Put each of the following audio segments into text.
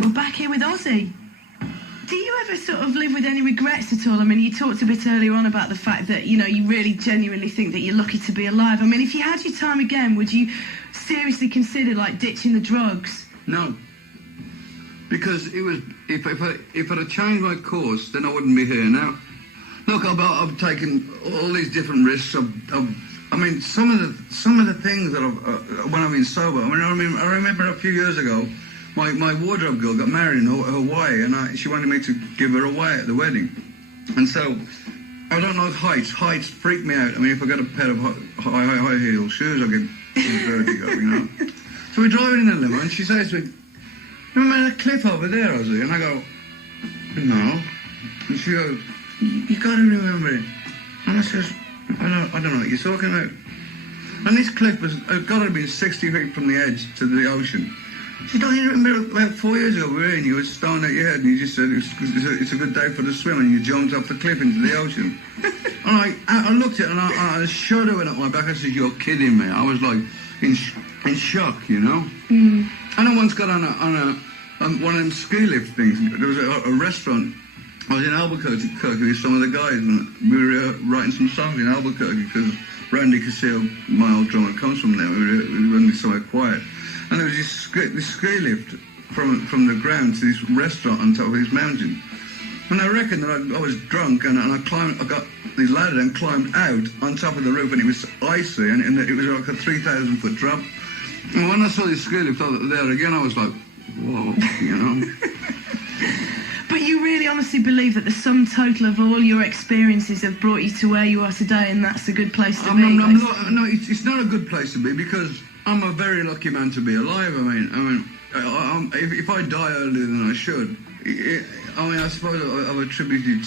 we're back here with Ozzy. Do you ever sort of live with any regrets at all? I mean, you talked a bit earlier on about the fact that, you know, you really genuinely think that you're lucky to be alive. I mean, if you had your time again, would you seriously consider, like, ditching the drugs? No. Because it was, if I'd have changed my course, then I wouldn't be here now. Look, I've taken all these different risks. I mean, some of the things that when I've been sober. I remember a few years ago, my wardrobe girl got married in Hawaii, and she wanted me to give her away at the wedding. And so, I don't like heights. Heights freak me out. I mean, if I got a pair of high heel shoes, I get vertigo, you know. So we're driving in the limo, and she says to me, "Remember that cliff over there, Ozzy?" And I go, "No." And she goes, "You got to remember it." And I says, I don't know what you're talking about. And this cliff was got to be 60 feet from the edge to the ocean. She said, "Don't you remember about 4 years ago we were here and you were stoned out your head and you just said it's a good day for the swim and you jumped off the cliff into the ocean." And I looked at it and I shudder went up my back. I said, "You're kidding me." I was like in shock, you know. And I once got on one of them ski lift things. There was a restaurant. I was in Albuquerque with some of the guys, and we were writing some songs in Albuquerque because Randy Casillo, my old drummer, comes from there. We were going to be somewhere quiet. And there was this ski lift from the ground to this restaurant on top of this mountain. And I reckon that I was drunk, and I got the ladder and climbed out on top of the roof, and it was icy, and it was like a 3,000-foot drop. And when I saw this ski lift there again, I was like, whoa, you know. But you really honestly believe that the sum total of all your experiences have brought you to where you are today, and that's a good place to be? No, it's not a good place to be, because I'm a very lucky man to be alive. I mean, if I die earlier than I should, I suppose I've attributed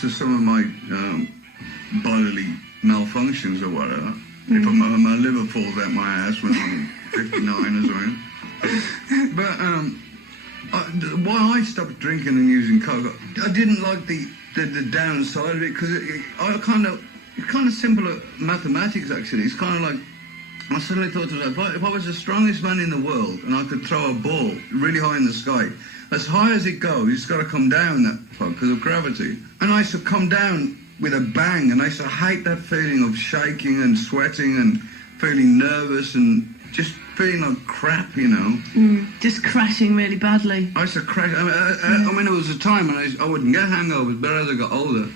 to some of my bodily malfunctions or whatever. If my liver falls out my ass when I'm 59 or something. But why I stopped drinking and using coke, I didn't like the downside of it, because it's kind of simple mathematics, actually. It's kind of like, I suddenly thought to myself, if I was the strongest man in the world and I could throw a ball really high in the sky, as high as it goes, it's got to come down that far because of gravity. And I used to come down with a bang, and I used to hate that feeling of shaking and sweating and feeling nervous and just feeling like crap, you know. Just crashing really badly. I used to crash. I mean, there was a time when I wouldn't get hangovers, but as I got older,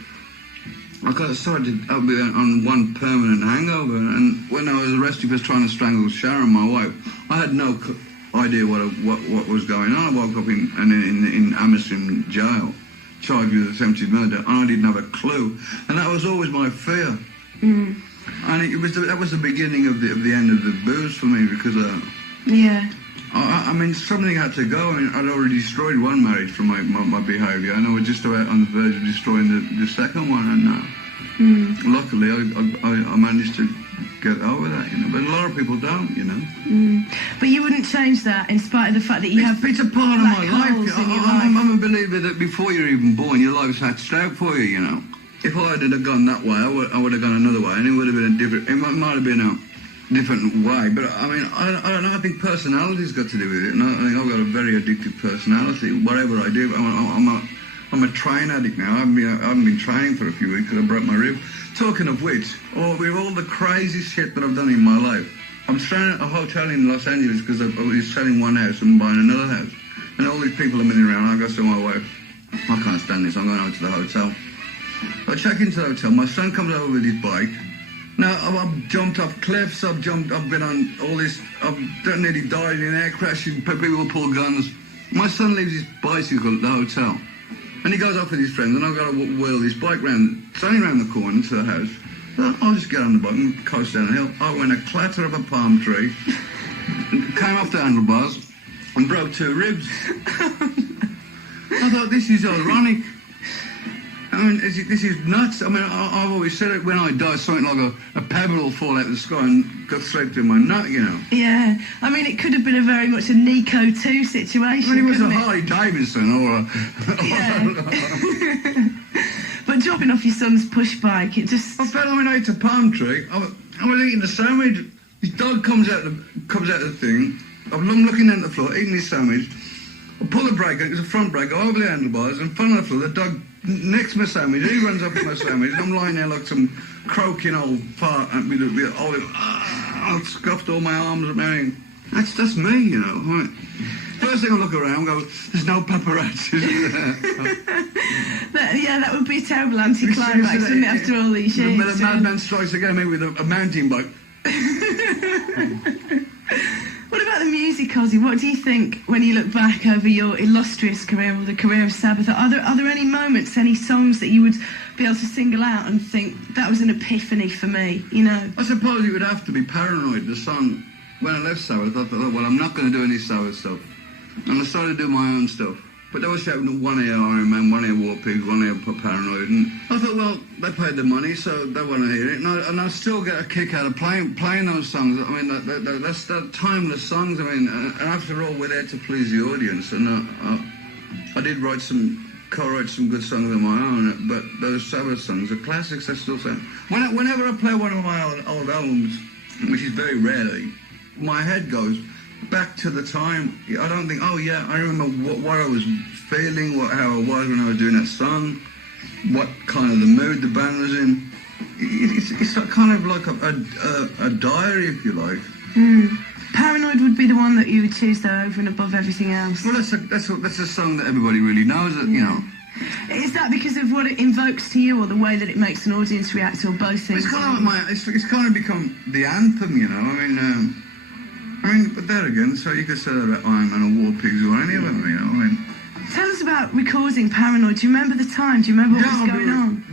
I started to be on one permanent hangover. And when I was arrested for trying to strangle Sharon, my wife, I had no idea what was going on. I woke up in Amersham jail, charged with attempted murder, and I didn't have a clue. And that was always my fear. And that was the beginning of the end of the booze for me, because I mean, something had to go. I mean, I'd already destroyed one marriage from my behaviour, and I was just about on the verge of destroying the second one. And luckily, I managed to get over that, you know. But a lot of people don't, you know. But you wouldn't change that, in spite of the fact that it's a part of my life. I'm a believer that before you're even born, your life's hatched out for you, you know. If I had gone that way, I would have gone another way, and it would have been a different. It might have been a different way, but I mean, I don't know. I think personality's got to do with it, and I think I've got a very addictive personality. Whatever I do, I'm a train addict now. I haven't been training for a few weeks because I broke my rib. Talking of which, with all the crazy shit that I've done in my life, I'm staying at a hotel in Los Angeles because I was selling one house and buying another house, and all these people are milling around. I go to my wife, I can't stand this. I'm going over to the hotel. I check into the hotel. My son comes over with his bike. Now, I've jumped off cliffs. I've been on all this. I've nearly died in air crashes. People pull guns. My son leaves his bicycle at the hotel, and he goes off with his friends, and I've got to wheel this bike round. It's only round the corner to the house. So I'll just get on the bike and coast down the hill. I went a clatter up a palm tree, came off the handlebars, and broke 2 ribs. I thought, this is ironic. I mean, this is nuts. I mean, I've always said it, when I die, something like a pebble will fall out of the sky and go straight through my nut, you know. Yeah. I mean, it could have been a very much a Nico 2 situation, I mean, it was a Harley Davidson or a... Yeah. But dropping off your son's push bike, it just... I fell underneath a palm tree. I was eating a sandwich. His dog comes out the thing. I'm looking down at the floor, eating his sandwich. I pull the brake, it was a front brake, go over the handlebars, and funnily enough, the dog nicks my sandwich, he runs up to my sandwich, and I'm lying there like some croaking old fart, and with olive, I've scuffed all my arms and everything. That's me, you know. Right. First thing I look around, go, there's no paparazzi there. Yeah, that would be a terrible anticlimax, wouldn't it, after all these years? But a madman strikes again, maybe with a mountain bike. What about the music, Ozzy? What do you think when you look back over your illustrious career or the career of Sabbath? Are there any moments, any songs that you would be able to single out and think, that was an epiphany for me, you know? I suppose it would have to be Paranoid, the song. When I left Sabbath, I thought, well, I'm not going to do any Sabbath stuff. And I started doing my own stuff. But they were shouting one ear Iron Man, one ear War Pigs, one ear Paranoid. And I thought, well, they paid the money, so they want to hear it. And I still get a kick out of playing those songs. I mean, that's timeless songs. I mean, and after all, we're there to please the audience. And I did co-write some good songs of my own, but those Sabbath songs are classics. I still say. Whenever I play one of my old albums, which is very rarely, my head goes back to the time. I don't think, oh yeah, I remember what I was feeling, how I was when I was doing that song, what kind of the mood the band was in. It's kind of like a diary, if you like. Paranoid would be the one that you would choose, though, over and above everything else. Well, that's a song that everybody really knows, you know. Is that because of what it invokes to you, or the way that it makes an audience react, or both things? It's kind of like it's kind of become the anthem, you know. I mean, but there again, so you could say that about Iron Man or War Pigs or any of them, you know. Tell us about recording Paranoid. Do you remember the time? Do you remember what was going on?